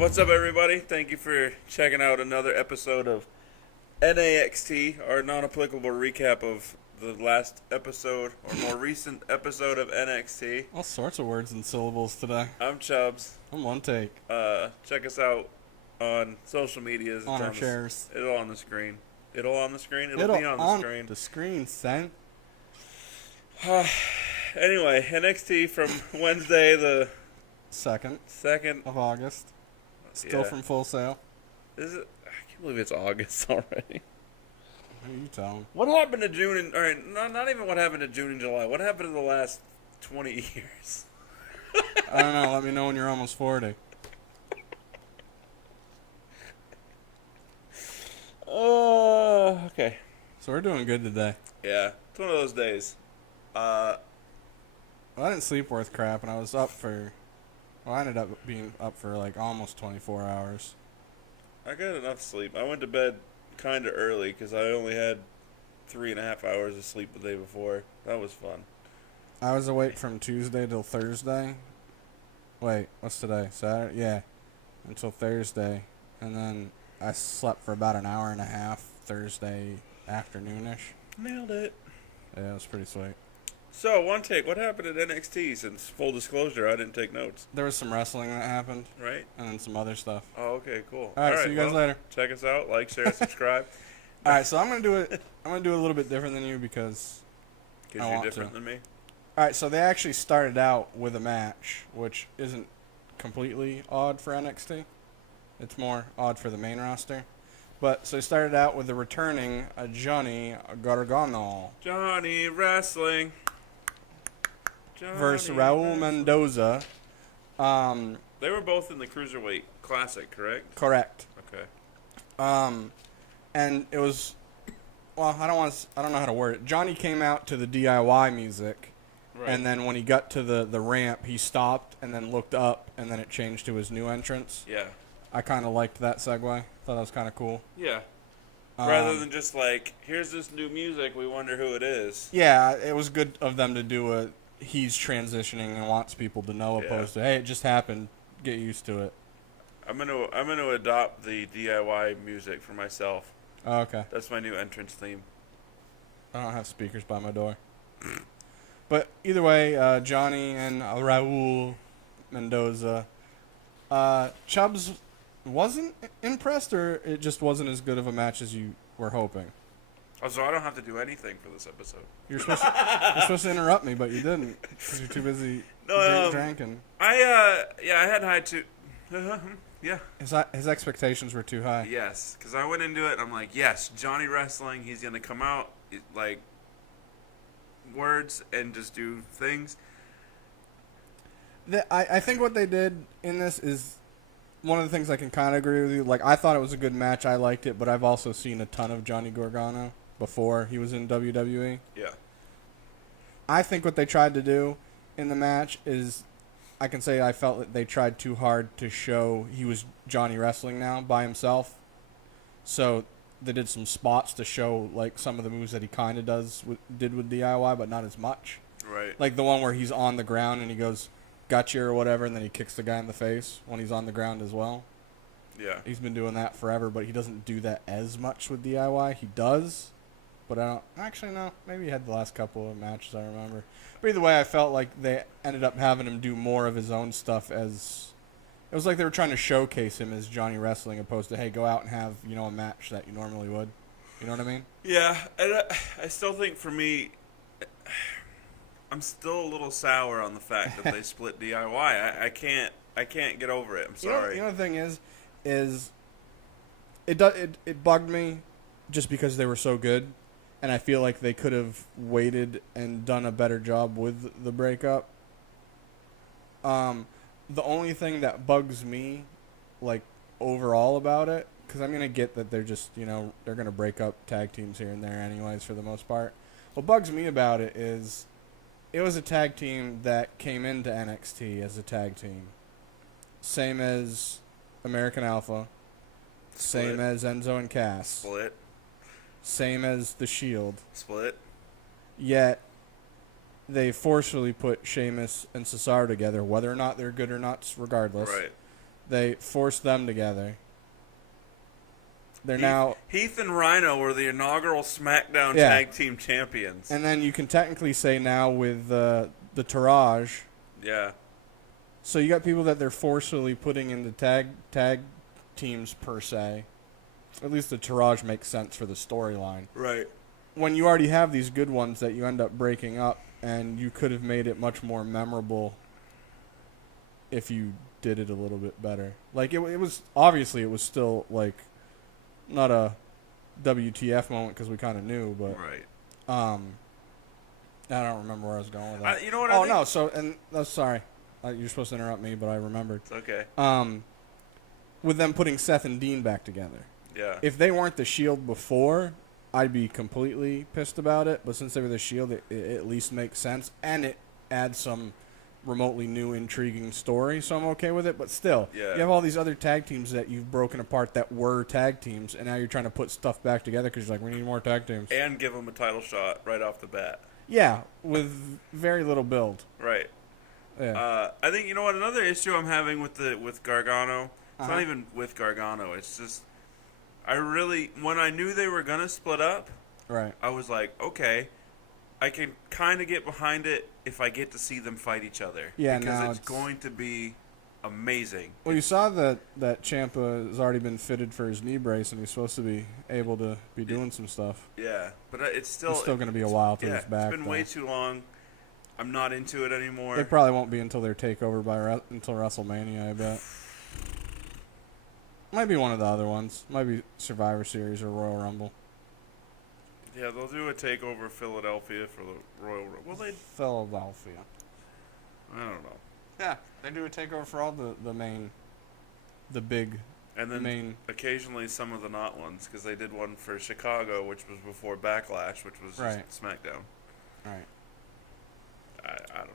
What's up, everybody? Thank you for checking out another episode of NAXT, our non-applicable recap of the last episode, or more recent episode of NXT. All sorts of words and syllables today. I'm Chubbs. I'm one take. Check us out on social medias. On our shares. It'll on the screen. It'll on the screen? It'll be on the screen. The screen, son. Anyway, NXT from Wednesday the 2nd of August. Still from Full Sail. Is it? I can't believe it's August already. Who you telling? What happened to June and... All right, not even what happened to June and July. What happened in the last 20 years? I don't know. Let me know when you're almost 40. Okay. So we're doing good today. Yeah. It's one of those days. Well, I didn't sleep worth crap, and I was up for... Well, I ended up being up for like almost 24 hours. I got enough sleep. I went to bed kind of early because I only had 3.5 hours of sleep the day before. That was fun. I was awake from Tuesday till Thursday. Wait, what's today? Saturday? Yeah. Until Thursday. And then I slept for about an hour and a half Thursday afternoonish. Nailed it. Yeah, it was pretty sweet. So, one take. What happened at NXT? Since, full disclosure, I didn't take notes. There was some wrestling that happened. Right. And then some other stuff. Oh, okay, cool. All right, see you guys later. Check us out. Like, share, subscribe. All right, so I'm gonna do it. I'm gonna do it a little bit different than you because you're different than me. All right, so they actually started out with a match, which isn't completely odd for NXT. It's more odd for the main roster. But so they started out with the returning Johnny Gargano. Johnny Wrestling. Versus Raul Mendoza. They were both in the Cruiserweight Classic, correct? Correct. Okay. And it was, well, I don't know how to word it. Johnny came out to the DIY music, right. And then when he got to the ramp, he stopped and then looked up, and then it changed to his new entrance. Yeah. I kind of liked that segue. Thought that was kind of cool. Yeah. Rather than just like, here's this new music, we wonder who it is. Yeah, it was good of them to do he's transitioning and wants people to know, opposed to, hey, it just happened, get used to it. I'm gonna adopt the DIY music for myself. Oh, okay. That's my new entrance theme. I don't have speakers by my door. But either way, Johnny and Raul Mendoza. Chubbs wasn't impressed, or it just wasn't as good of a match as you were hoping? Oh, so I don't have to do anything for this episode. You're supposed to interrupt me, but you didn't because you're too busy drinking. I had high too. Yeah. His expectations were too high. Yes, because I went into it and I'm like, yes, Johnny Wrestling, he's going to come out, like, words and just do things. I think what they did in this is one of the things I can kind of agree with you. Like, I thought it was a good match. I liked it, but I've also seen a ton of Johnny Gargano before he was in WWE. Yeah. I think what they tried to do in the match is, I can say I felt that they tried too hard to show he was Johnny Wrestling now by himself. So they did some spots to show like some of the moves that he kind of did with DIY, but not as much. Right. Like the one where he's on the ground and he goes, gotcha or whatever, and then he kicks the guy in the face when he's on the ground as well. Yeah. He's been doing that forever, but he doesn't do that as much with DIY. He does, but I don't... Actually, no. Maybe he had the last couple of matches, I remember. But either way, I felt like they ended up having him do more of his own stuff as... It was like they were trying to showcase him as Johnny Wrestling, opposed to, hey, go out and have, a match that you normally would. You know what I mean? Yeah, and I still think for me... I'm still a little sour on the fact that they split DIY. I can't get over it. I'm sorry. You know the thing is it bugged me just because they were so good, and I feel like they could have waited and done a better job with the breakup. The only thing that bugs me, like overall about it, because I'm gonna get that they're just they're gonna break up tag teams here and there anyways for the most part. What bugs me about it is, it was a tag team that came into NXT as a tag team. Same as American Alpha. Split. Same as Enzo and Cass. Split. Same as The Shield. Split. Yet, they forcefully put Sheamus and Cesaro together, whether or not they're good or not, regardless. Right. They forced them together. They're Heath, now... Heath and Rhino were the inaugural SmackDown Yeah. Tag Team Champions. And then you can technically say now with the Taraj. Yeah. So you got people that they're forcefully putting into tag teams per se. At least the Taraj makes sense for the storyline. Right. When you already have these good ones that you end up breaking up, and you could have made it much more memorable if you did it a little bit better. Like, it was, obviously it was still, like, not a WTF moment because we kind of knew, but... Right. I don't remember where I was going with that. You know what? No, so, and, sorry. You're supposed to interrupt me, but I remembered. It's okay. With them putting Seth and Dean back together. Yeah. If they weren't the Shield before, I'd be completely pissed about it. But since they were the Shield, it at least makes sense. And it adds some remotely new, intriguing story. So I'm okay with it. But still, Yeah. you have all these other tag teams that you've broken apart that were tag teams. And now you're trying to put stuff back together because you're like, we need more tag teams. And give them a title shot right off the bat. Yeah, with very little build. Right. Yeah. I think, you know what, another issue I'm having with Gargano, it's Uh-huh. not even with Gargano, it's just, when I knew they were going to split up, Right. I was like, okay, I can kind of get behind it if I get to see them fight each other. Yeah, because now it's it's going to be amazing. Well, you saw that Ciampa has already been fitted for his knee brace, and he's supposed to be able to be doing some stuff. Yeah, but it's still going to be a while till he's back. It's been though. way too long. I'm not into it anymore. They probably won't be until their takeover until WrestleMania, I bet. Might be one of the other ones. Might be Survivor Series or Royal Rumble. Yeah, they'll do a takeover Philadelphia for the Royal Rumble. Well, Philadelphia. I don't know. Yeah, they do a takeover for all the big, And then main. occasionally some of the not ones, because they did one for Chicago, which was before Backlash, which was Right. just SmackDown. Right. I don't know.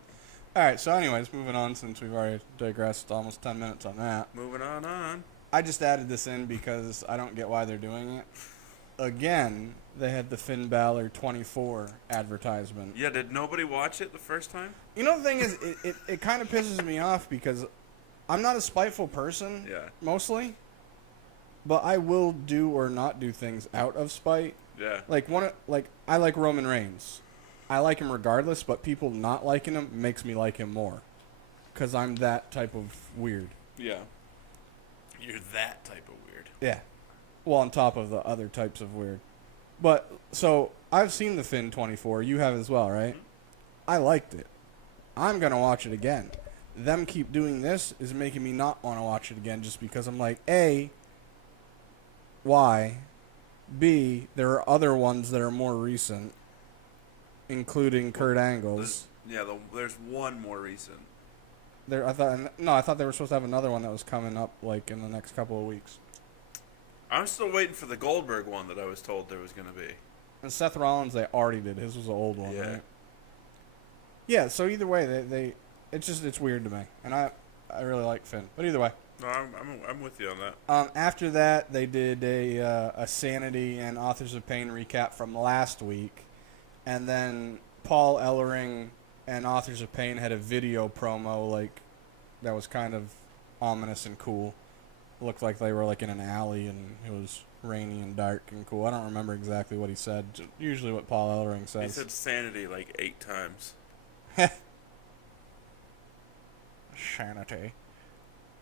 All right. So, anyways, moving on since we've already digressed almost 10 minutes on that. Moving on. I just added this in because I don't get why they're doing it. Again, they had the Finn Balor 24 advertisement. Yeah, did nobody watch it the first time? You know, the thing is, it kind of pisses me off because I'm not a spiteful person, Yeah. mostly, but I will do or not do things out of spite. Yeah. Like, I like Roman Reigns. I like him regardless, but people not liking him makes me like him more because I'm that type of weird. Yeah. You're that type of weird. Yeah. Well, on top of the other types of weird. But, so, I've seen the Finn 24. You have as well, right? I liked it. I'm going to watch it again. Them keep doing this is making me not want to watch it again just because I'm like, A, why? B, there are other ones that are more recent, including Kurt Angle's. There's one more recent. I thought they were supposed to have another one that was coming up like in the next couple of weeks. I'm still waiting for the Goldberg one that I was told there was going to be. And Seth Rollins, they already did. His was an old one, Yeah. right? Yeah. So either way, it's weird to me, and I really like Finn. But either way, No, I'm with you on that. after that, they did a Sanity and Authors of Pain recap from last week, and then Paul Ellering and Authors of Pain had a video promo like that was kind of ominous and cool. Looked like they were like in an alley and it was rainy and dark and cool. I don't remember exactly what he said. Usually what Paul Ellering says. He said sanity like 8 times. Sanity.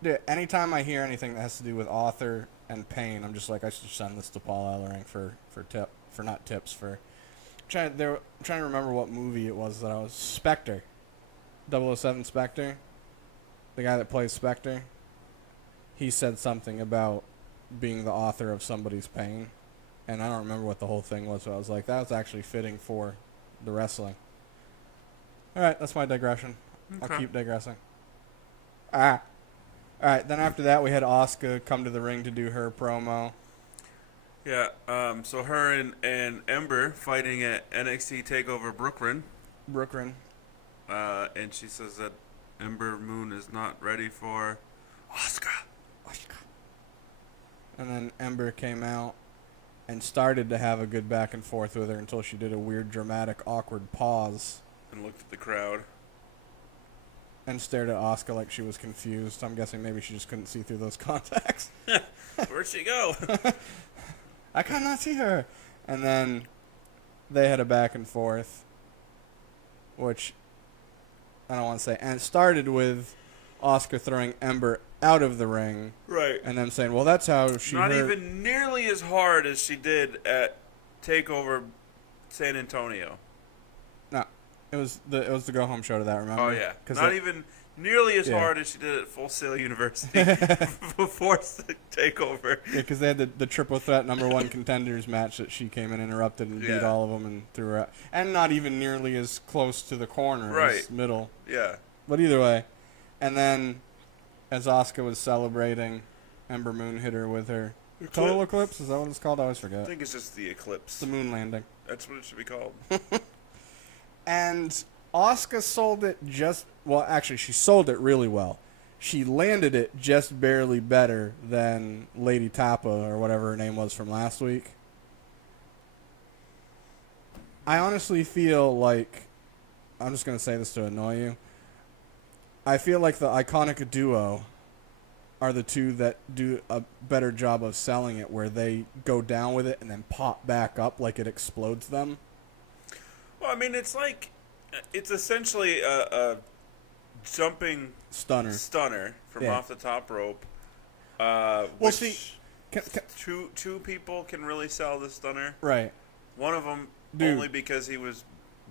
Dude, anytime I hear anything that has to do with author and pain, I'm just like, I should send this to Paul Ellering for not tips for. I'm trying to remember what movie it was that I was. Spectre. 007 Spectre. The guy that plays Spectre. He said something about being the author of somebody's pain. And I don't remember what the whole thing was, but I was like, that was actually fitting for the wrestling. Alright, that's my digression. Okay. I'll keep digressing. Alright, then after that we had Asuka come to the ring to do her promo. Yeah, so her and Ember fighting at NXT TakeOver Brooklyn. And she says that Ember Moon is not ready for Asuka. And then Ember came out and started to have a good back and forth with her until she did a weird, dramatic, awkward pause. And looked at the crowd. and stared at Asuka like she was confused. I'm guessing maybe she just couldn't see through those contacts. Where'd she go? I cannot see her. And then they had a back and forth, which I don't want to say. And it started with Asuka throwing Ember out of the ring. Right. And then saying, well, that's how she Not hurt. even nearly as hard as she did at TakeOver San Antonio. No, it was the go home show to that. Remember? Oh yeah. Not even nearly as hard as she did at Full Sail University before the TakeOver. Yeah, because they had the triple threat number one contenders match that she came and interrupted and beat all of them and threw her out. And not even nearly as close to the corner as middle. Yeah. But either way. And then, as Asuka was celebrating, Ember Moon hit her with her total eclipse. Is that what it's called? I always forget. I think it's just the eclipse. The moon landing. That's what it should be called. And Asuka sold it actually, she sold it really well. She landed it just barely better than Lady Tapa, or whatever her name was from last week. I honestly feel like, I'm just going to say this to annoy you, I feel like the Iconic duo are the two that do a better job of selling it, where they go down with it and then pop back up like it explodes them. Well, I mean, it's essentially a jumping stunner from off the top rope. Two people can really sell the stunner. Right. One of them only because he was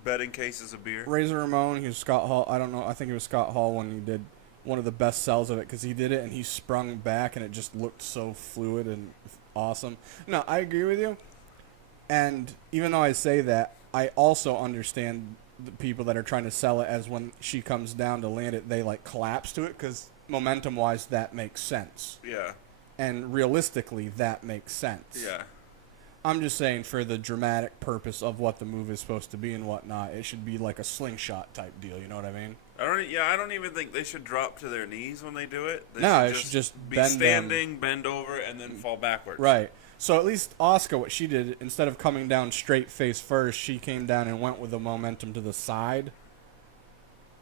betting cases of beer. Razor Ramon, he was Scott Hall. I don't know. I think it was Scott Hall when he did one of the best sells of it, because he did it and he sprung back and it just looked so fluid and awesome. No, I agree with you. And even though I say that, I also understand the people that are trying to sell it as when she comes down to land it, they like collapse to it, because momentum-wise that makes sense. Yeah. And realistically that makes sense. Yeah. I'm just saying, for the dramatic purpose of what the move is supposed to be and whatnot, it should be like a slingshot type deal. You know what I mean? I don't even think they should drop to their knees when they do it. It should just be bend standing, bend over, and then fall backwards. Right. So at least Asuka, what she did, instead of coming down straight face first, she came down and went with the momentum to the side.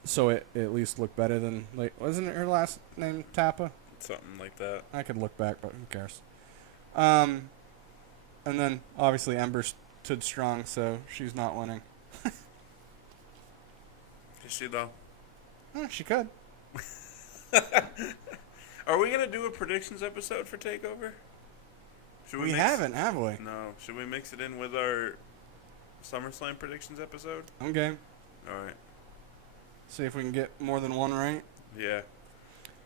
So it at least looked better than, like, wasn't it her last name Tapa? Something like that. I could look back, but who cares? And then, obviously, Ember stood strong, so she's not winning. Is she, though? She could. Are we going to do a predictions episode for TakeOver? We haven't, have we? No. Should we mix it in with our SummerSlam predictions episode? Okay. All right. See if we can get more than one right. Yeah.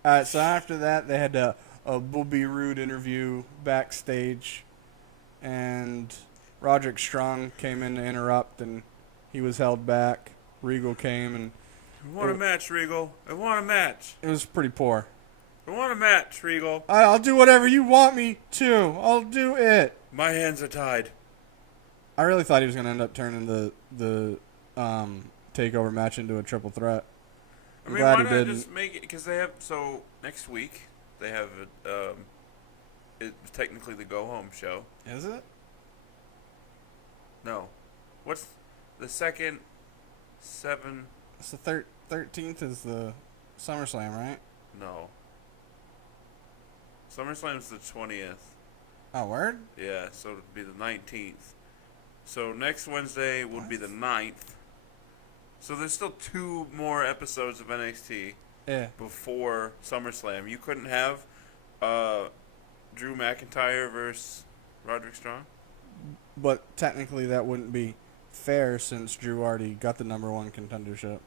All right, so after that, they had a Bobby Roode interview backstage. And Roderick Strong came in to interrupt, and he was held back. Regal came, and I want a match, Regal. I want a match. it was pretty poor. I want a match, Regal. I'll do whatever you want me to. I'll do it. My hands are tied. I really thought he was going to end up turning the TakeOver match into a triple threat. I mean, why not just make it? Because they have, next week, they have it's technically the go-home show. Is it? No. What's the second 7? It's the 13th is the SummerSlam, right? No. SummerSlam's the 20th. Oh, word? Yeah, so it'd be the 19th. So next Wednesday would be the 9th. So there's still 2 more episodes of NXT before SummerSlam. You couldn't have Drew McIntyre versus Roderick Strong? But technically that wouldn't be fair, since Drew already got the number one contendership.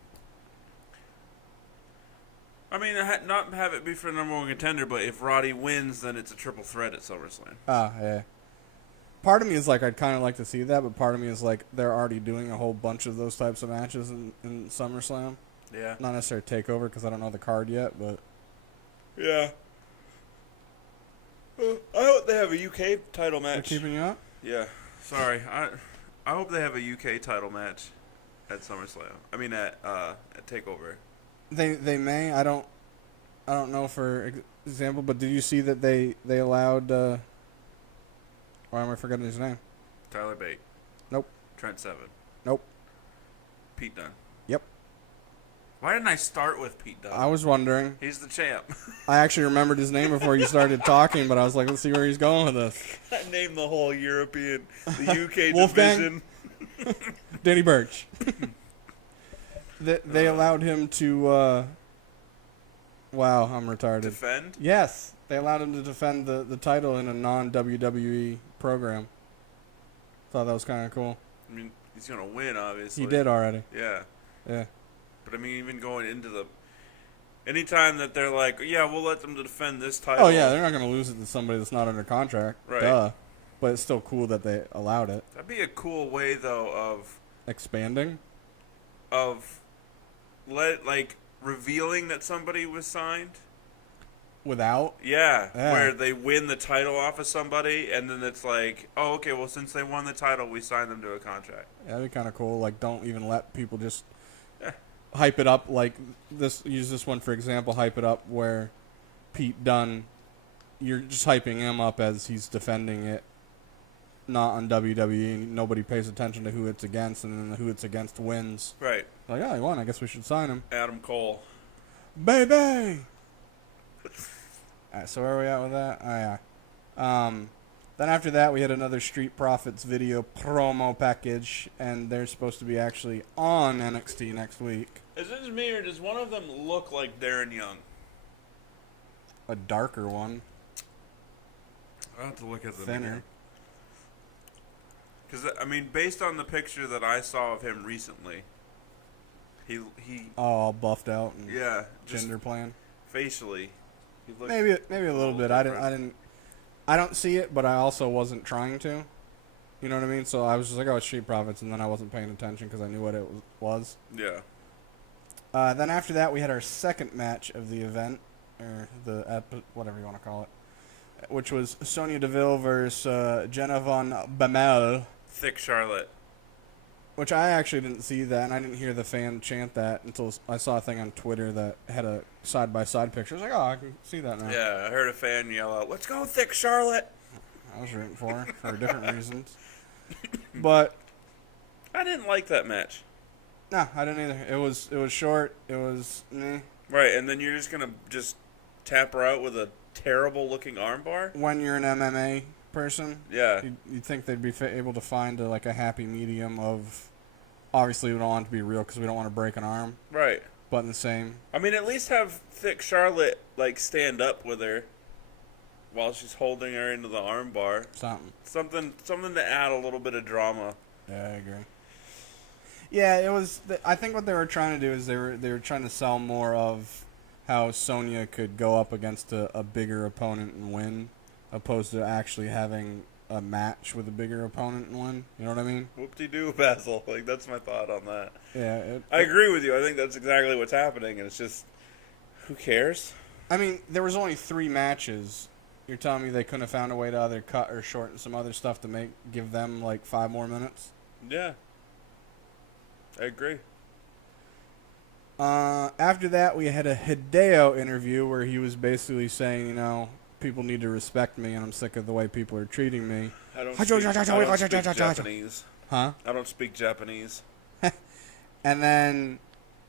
I mean, not have it be for the number one contender, but if Roddy wins, then it's a triple threat at SummerSlam. Ah, yeah. Part of me is like, I'd kind of like to see that, but part of me is like, they're already doing a whole bunch of those types of matches in SummerSlam. Yeah. Not necessarily TakeOver, because I don't know the card yet, but... Yeah. I hope they have a UK title match. They're keeping you up? Yeah. Sorry. I hope they have a UK title match at SummerSlam. I mean, at TakeOver. They may. I don't know, for example, but did you see that they allowed... why am I forgetting his name? Tyler Bate. Nope. Trent Seven. Nope. Pete Dunne. Yep. Why didn't I start with Pete Dunne? I was wondering. He's the champ. I actually remembered his name before you started talking, but I was like, let's see where he's going with this. I named the whole European, the UK Wolfgang? division. Danny Burch. They allowed him to, wow, I'm retarded. Defend? Yes, they allowed him to defend the title in a non-WWE program. Thought that was kind of cool. I mean, he's going to win, obviously. He did already. Yeah. Yeah. But, I mean, even going into the... Anytime that they're like, yeah, we'll let them defend this title. Oh, yeah, they're not going to lose it to somebody that's not under contract. Right. Duh. But it's still cool that they allowed it. That'd be a cool way, though, of... Expanding? Of... revealing that somebody was signed. Without? Yeah, where they win the title off of somebody, and then it's like, oh, okay, well, since they won the title, we signed them to a contract. Yeah, that'd be kind of cool. Like, don't even let people just hype it up. Like, use this one for example, hype it up where Pete Dunne, you're just hyping him up as he's defending it, not on WWE. Nobody pays attention to who it's against, and then who it's against wins. Right. Like, oh, he won. I guess we should sign him. Adam Cole. Baby! Alright, so where are we at with that? Oh, yeah. Then after that, we had another Street Profits video promo package, and they're supposed to be actually on NXT next week. Is it just me, or does one of them look like Darren Young? A darker one. I'll have to look at the thinner. Because, I mean, based on the picture that I saw of him recently, he all buffed out and yeah, gender plan. Facially, he looked maybe a little bit. I don't see it, but I also wasn't trying to. You know what I mean? So I was just like, oh, it's Street Profits, and then I wasn't paying attention because I knew what it was. Yeah. Then after that, we had our second match of the event, or whatever you want to call it, which was Sonya Deville versus Jenna Von Bemel. Thick Charlotte. Which I actually didn't see that, and I didn't hear the fan chant that until I saw a thing on Twitter that had a side-by-side picture. I was like, oh, I can see that now. Yeah, I heard a fan yell out, let's go Thick Charlotte! I was rooting for her for different reasons. But I didn't like that match. No, I didn't either. It was short. It was Right, and then you're just going to just tap her out with a terrible-looking armbar? When you're an MMA person, yeah, you'd think they'd be able to find a happy medium of, obviously we don't want it to be real because we don't want to break an arm, right? But in the same, I mean, at least have Thick Charlotte stand up with her while she's holding her into the armbar. Something to add a little bit of drama. Yeah, I agree. Yeah, it was. I think what they were trying to do is they were trying to sell more of how Sonya could go up against a bigger opponent and win, opposed to actually having a match with a bigger opponent and win. You know what I mean? Whoop-de-doo, Basil. That's my thought on that. Yeah. I agree with you. I think that's exactly what's happening, and it's just, who cares? I mean, there was only 3 matches. You're telling me they couldn't have found a way to either cut or shorten some other stuff to give them 5 more minutes? Yeah. I agree. After that, we had a Hideo interview where he was basically saying, people need to respect me, and I'm sick of the way people are treating me. I don't speak Japanese. Huh? I don't speak Japanese. And then,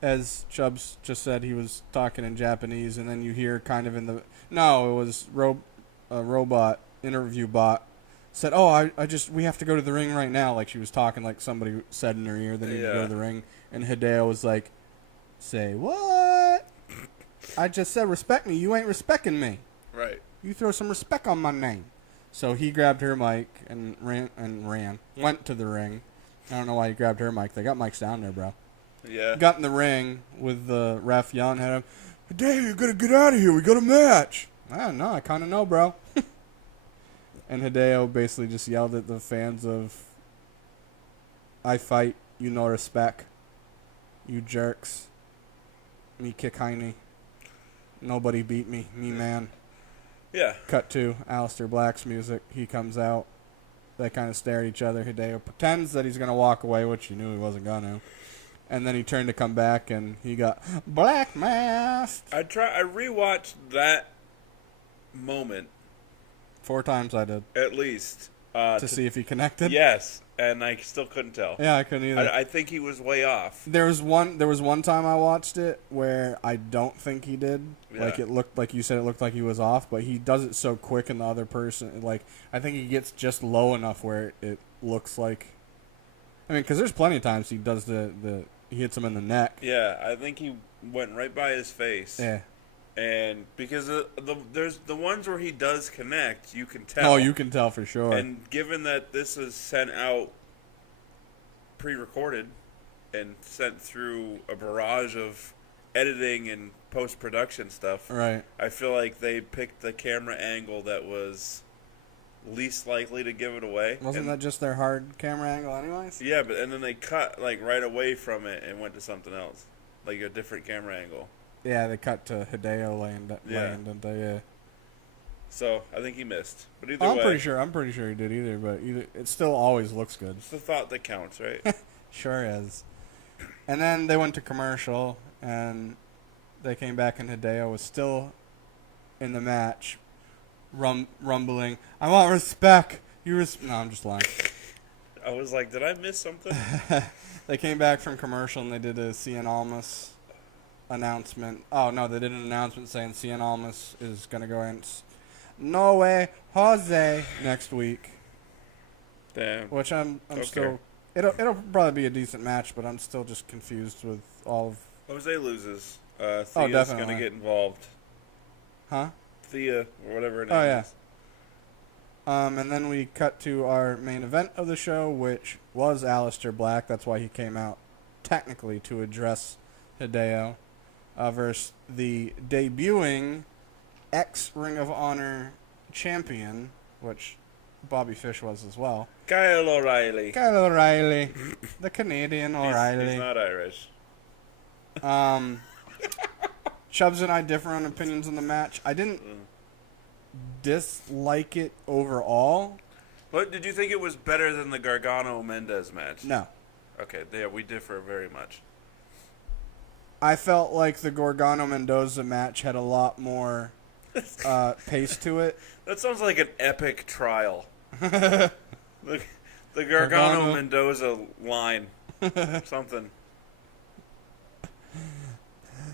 as Chubbs just said, he was talking in Japanese, and then you hear kind of it was a robot, interview bot, said, oh, we have to go to the ring right now. Like she was talking like somebody said in her ear, they need to go to the ring. And Hideo was like, say what? I just said respect me. You ain't respecting me. Right. You throw some respect on my name. So he grabbed her mic and went to the ring. I don't know why he grabbed her mic. They got mics down there, bro. Yeah. Got in the ring with the ref yelling at him, Hideo, you gotta get out of here. We got a match. No, I kind of know, bro. And Hideo basically just yelled at the fans of, I fight, you no respect. You jerks. Me kick Heine. Nobody beat me. Me man. Yeah. Cut to Aleister Black's music. He comes out. They kind of stare at each other. Hideo pretends that he's going to walk away, which he knew he wasn't going to. And then he turned to come back, and he got black masked. I rewatched that moment 4 times I did. at least to see if he connected. Yes, and I still couldn't tell. Yeah, I couldn't either. I think he was way off. There was one time I watched it where I don't think he did. Yeah. Like it looked like you said, it looked like he was off, but he does it so quick, and the other person, like I think he gets just low enough where it looks like. I mean, because there's plenty of times he does he hits him in the neck. Yeah, I think he went right by his face. Yeah. And because there's the ones where he does connect, you can tell. Oh, you can tell for sure. And given that this is sent out pre-recorded and sent through a barrage of editing and post-production stuff, right? I feel like they picked the camera angle that was least likely to give it away. Wasn't that just their hard camera angle anyways? Yeah, and then they cut like right away from it and went to something else, like a different camera angle. Yeah, they cut to Hideo laying, didn't they? Yeah. So I think he missed, but either I'm way, pretty sure he did either. But it still always looks good. It's the thought that counts, right? Sure is. And then they went to commercial, and they came back, and Hideo was still in the match, rumbling, "I want respect. No, I'm just lying." I was like, did I miss something? They came back from commercial, and they did a Cien Almas announcement. Oh, no, they did an announcement saying Cien Almas is going to go against Noe Jose next week. Damn. Which I'm Okay. still... It'll probably be a decent match, but I'm still just confused with all of... Jose loses. Thea's definitely. going to get involved. Huh? Thea, or whatever her name Oh, yeah. is. And then we cut to our main event of the show, which was Aleister Black. That's why he came out technically to address Hideo. Versus the debuting ex-Ring of Honor champion, which Bobby Fish was as well. Kyle O'Reilly. Kyle O'Reilly. The Canadian O'Reilly. He's not Irish. Chubbs and I differ on opinions on the match. I didn't dislike it overall. But did you think it was better than the Gargano-Mendez match? No. Okay, yeah, we differ very much. I felt like the Gargano-Mendoza match had a lot more pace to it. That sounds like an epic trial. the Gargano-Mendoza line. Something.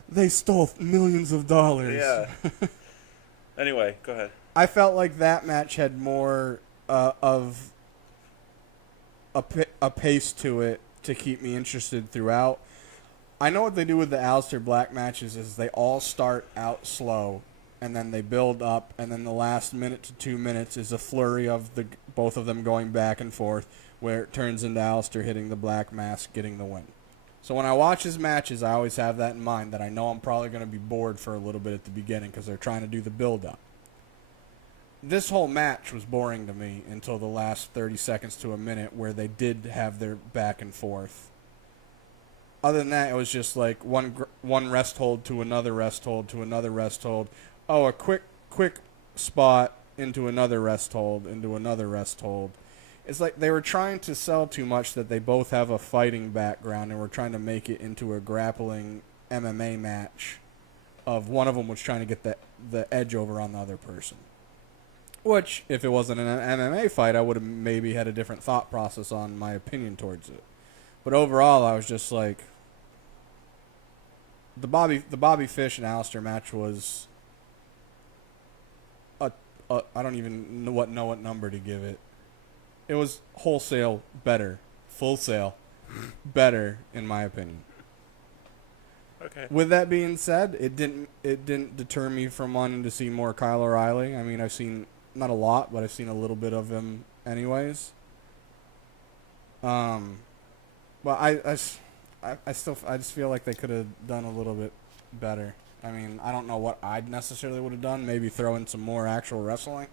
They stole millions of dollars. Yeah. Anyway, go ahead. I felt like that match had more of a pace to it to keep me interested throughout. I know what they do with the Aleister Black matches is they all start out slow, and then they build up, and then the last minute to 2 minutes is a flurry of both of them going back and forth, where it turns into Aleister hitting the Black Mask, getting the win. So when I watch his matches, I always have that in mind, that I know I'm probably going to be bored for a little bit at the beginning because they're trying to do the build-up. This whole match was boring to me until the last 30 seconds to a minute where they did have their back and forth. Other than that, it was just like one rest hold to another rest hold to another rest hold. Oh, a quick spot into another rest hold, into another rest hold. It's like they were trying to sell too much that they both have a fighting background and were trying to make it into a grappling MMA match of one of them was trying to get the edge over on the other person. Which, if it wasn't an MMA fight, I would have maybe had a different thought process on my opinion towards it. But overall, I was just like, the Bobby Fish and Aleister match was I don't even know what number to give it. It was wholesale better, full sale better in my opinion. Okay. With that being said, it didn't deter me from wanting to see more Kyle O'Reilly. I mean, I've seen not a lot, but I've seen a little bit of him anyways. But I just feel like they could have done a little bit better. I mean, I don't know what I necessarily would have done. Maybe throw in some more actual wrestling.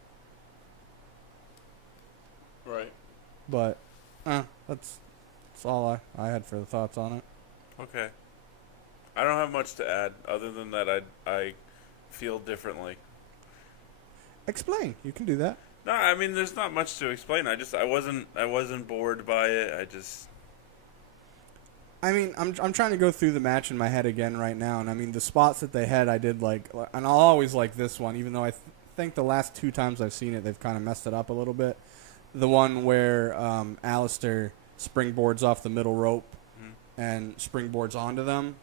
Right. But that's all I had for the thoughts on it. Okay. I don't have much to add other than that I feel differently. Explain. You can do that. No, I mean there's not much to explain. I wasn't bored by it. I mean, I'm trying to go through the match in my head again right now, and I mean the spots that they had I did like, and I'll always like this one, even though I think the last two times I've seen it they've kind of messed it up a little bit. The one where Alistair springboards off the middle rope and springboards onto them.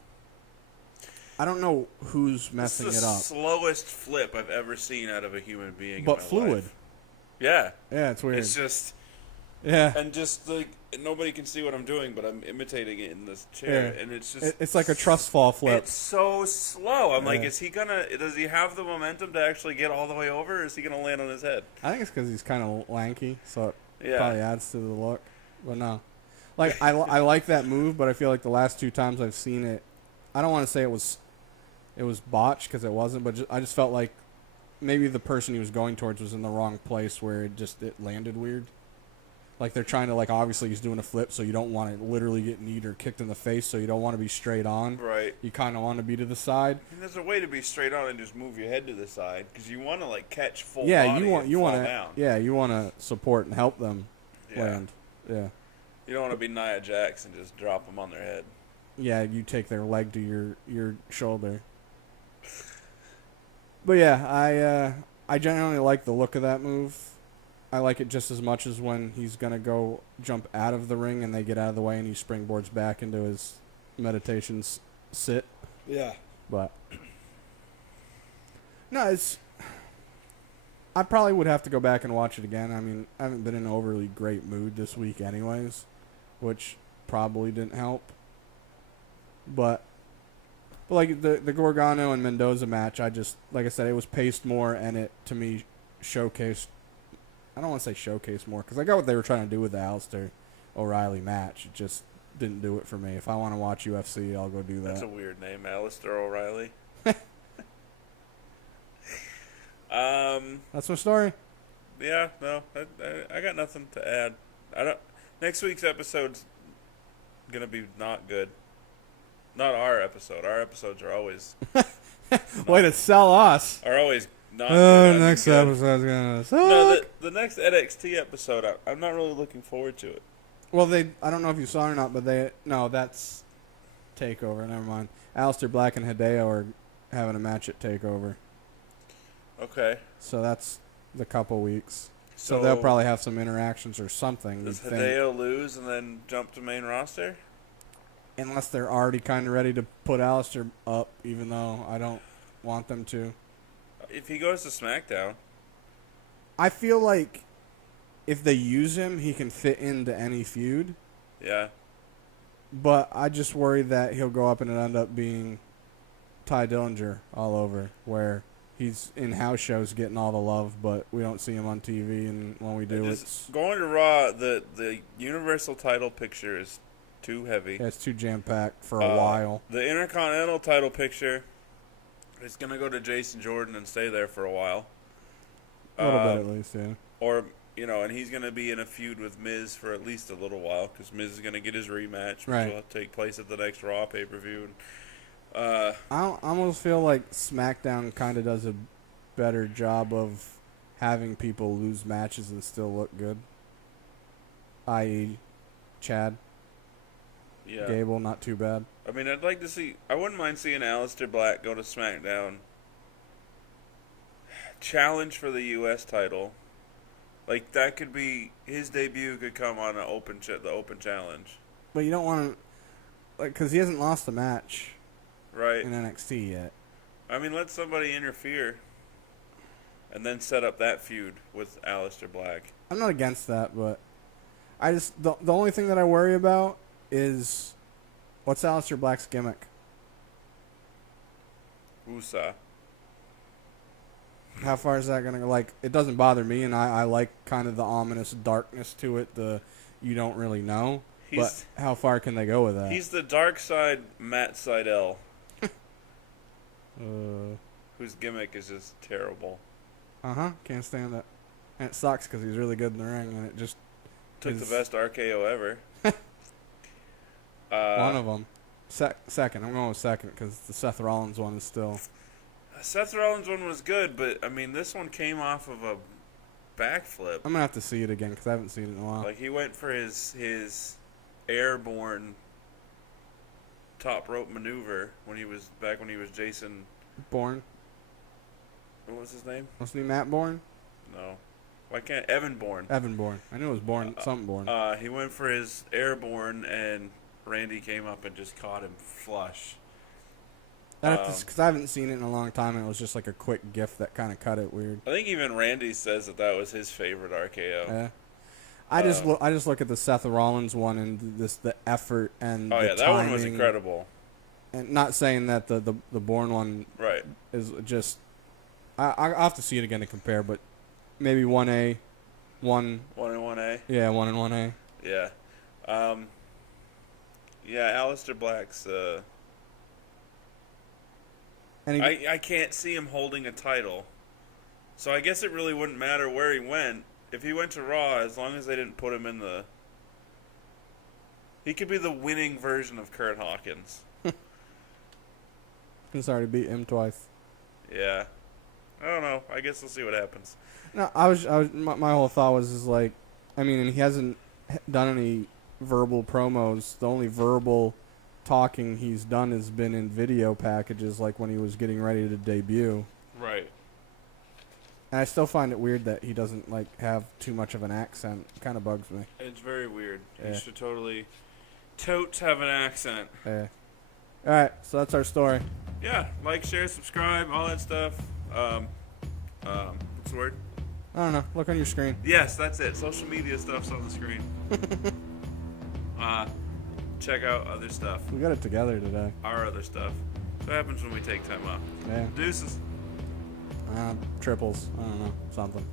I don't know who's messing it up. This is the slowest flip I've ever seen out of a human being. But in my fluid. Life. Yeah. Yeah, it's weird. It's just. Yeah. And just like nobody can see what I'm doing, but I'm imitating it in this chair, and it's just. It's like a trust fall flip. It's so slow. I'm like, is he gonna? Does he have the momentum to actually get all the way over, or is he gonna land on his head? I think it's because he's kind of lanky, so it probably adds to the look. But no, like I like that move, but I feel like the last 2 times I've seen it, I don't want to say it was botched because it wasn't, but I just felt like maybe the person he was going towards was in the wrong place where it landed weird. Like they're trying to obviously he's doing a flip, so you don't want to literally get kneed or kicked in the face, so you don't want to be straight on. Right. You kind of want to be to the side. And there's a way to be straight on and just move your head to the side because you want to catch full yeah, body you want fall to down. Yeah, you want to support and help them land. Yeah. You don't want to be Nia Jax and just drop them on their head. Yeah, you take their leg to your shoulder. But yeah, I generally like the look of that move. I like it just as much as when he's going to go jump out of the ring and they get out of the way and he springboards back into his meditation sit. Yeah. But no, I probably would have to go back and watch it again. I mean, I haven't been in an overly great mood this week anyways, which probably didn't help. But like the Gargano and Mendoza match, like I said, it was paced more and it, to me, showcased. I don't want to say showcase more because I got what they were trying to do with the Alistair O'Reilly match. It just didn't do it for me. If I want to watch UFC, I'll go do that. That's a weird name, Alistair O'Reilly. That's my story. Yeah, no, I got nothing to add. Next week's episode's gonna be not good. Not our episode. Our episodes are always way to sell us. Are always. Not next episode's gonna suck. No, the next NXT episode, I'm not really looking forward to it. Well, I don't know if you saw it or not, but that's TakeOver. Never mind. Aleister Black and Hideo are having a match at TakeOver. Okay. So that's the couple weeks. So they'll probably have some interactions or something. Does Hideo lose and then jump to main roster? Unless they're already kind of ready to put Aleister up, even though I don't want them to. If he goes to SmackDown. I feel like if they use him, he can fit into any feud. Yeah. But I just worry that he'll go up and it'll end up being Ty Dillinger all over, where he's in house shows getting all the love, but we don't see him on TV, and when we do, it's... Going to Raw, the Universal title picture is too heavy. Yeah, it's too jam-packed for a while. The Intercontinental title picture... He's going to go to Jason Jordan and stay there for a while. A little bit at least, yeah. Or, and he's going to be in a feud with Miz for at least a little while because Miz is going to get his rematch, which will take place at the next Raw pay-per-view. I almost feel like SmackDown kind of does a better job of having people lose matches and still look good. I.e., Chad. Yeah. Gable, not too bad. I mean, I'd like to see... I wouldn't mind seeing Aleister Black go to SmackDown. Challenge for the U.S. title. Like, that could be... His debut could come on the open challenge. But you don't want to... because he hasn't lost a match. Right. In NXT yet. I mean, let somebody interfere. And then set up that feud with Aleister Black. I'm not against that, but... I just... The only thing that I worry about is... What's Aleister Black's gimmick? USA. How far is that going to go? It doesn't bother me, and I like kind of the ominous darkness to it, you don't really know. But how far can they go with that? He's the dark side Matt Sydal. Whose gimmick is just terrible. Can't stand it. And it sucks because he's really good in the ring, and it just... Took the best RKO ever. One of them. Second. I'm going with second because the Seth Rollins one is still... Seth Rollins one was good, but, I mean, this one came off of a backflip. I'm going to have to see it again because I haven't seen it in a while. He went for his airborne top rope maneuver when he was Jason... Bourne? What was his name? Wasn't he Matt Bourne? No. Why can't Evan Bourne? Evan Bourne. I knew it was Bourne. Something Bourne. He went for his airborne, and Randy came up and just caught him flush. Because I haven't seen it in a long time, and it was just like a quick gif that kind of cut it weird. I think even Randy says that was his favorite RKO. Yeah. I just look at the Seth Rollins one and the effort and the that timing, one was incredible. And not saying that the Bourne one is just. I'll have to see it again to compare, but maybe 1A, 1 and 1A. Yeah, 1 and 1A. Yeah, Aleister Black's. I can't see him holding a title, so I guess it really wouldn't matter where he went. If he went to Raw, as long as they didn't put him in the... He could be the winning version of Kurt Hawkins. He's already beat him twice. Yeah. I don't know. I guess we'll see what happens. No, my whole thought was like, I mean, and he hasn't done any verbal promos. The only verbal talking he's done has been in video packages, like when he was getting ready to debut. Right. And I still find it weird that he doesn't like have too much of an accent. It kind of bugs me. It's very weird. Yeah. He should totally totes have an accent. Yeah. All right, so that's our story. Yeah, like, share, subscribe, all that stuff. What's the word? I don't know. Look on your screen. Yes, that's it. Social media stuff's on the screen. Check out other stuff. We got it together today. Our other stuff. What happens when we take time off? Yeah. Deuces. Triples. I don't know. Something.